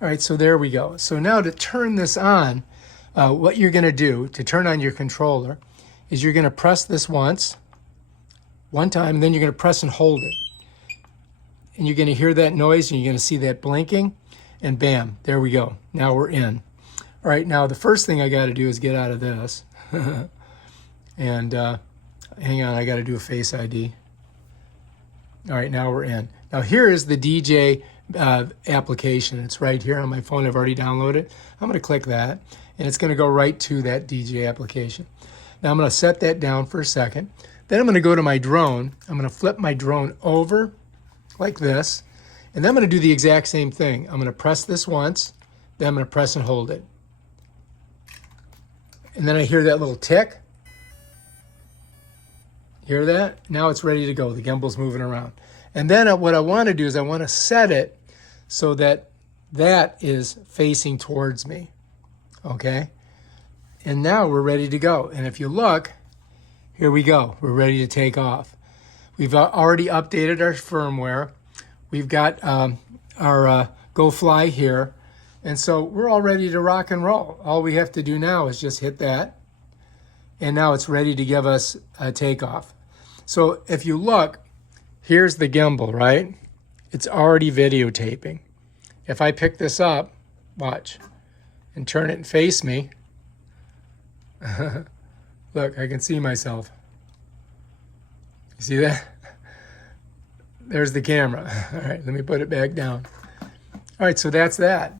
All right, so there we go. So now to turn this on, what you're gonna do to turn on your controller is you're gonna press this one time, and then you're gonna press and hold it. And you're gonna hear that noise and you're gonna see that blinking, and bam, there we go. Now we're in. All right, now the first thing I gotta do is get out of this. And hang on, I gotta do a Face ID. All right, now we're in. Now here is the DJ application. It's right here on my phone. I've already downloaded it. I'm gonna click that, and it's gonna go right to that DJ application. Now I'm gonna set that down for a second. Then I'm gonna go to my drone. I'm gonna flip my drone over like this, and then I'm gonna do the exact same thing. I'm gonna press this once, then I'm gonna press and hold it. And then I hear that little tick. Hear that? Now it's ready to go. The gimbal's moving around. And then what I want to do is I want to set it so that that is facing towards me. Okay? And now we're ready to go. And if you look, here we go. We're ready to take off. We've already updated our firmware. We've got our Go Fly here. And so we're all ready to rock and roll. All we have to do now is just hit that. And now it's ready to give us a takeoff. So if you look, here's the gimbal, right? It's already videotaping. If I pick this up, watch, and turn it and face me, look, I can see myself. You see that? There's the camera. All right, let me put it back down. All right, so that's that.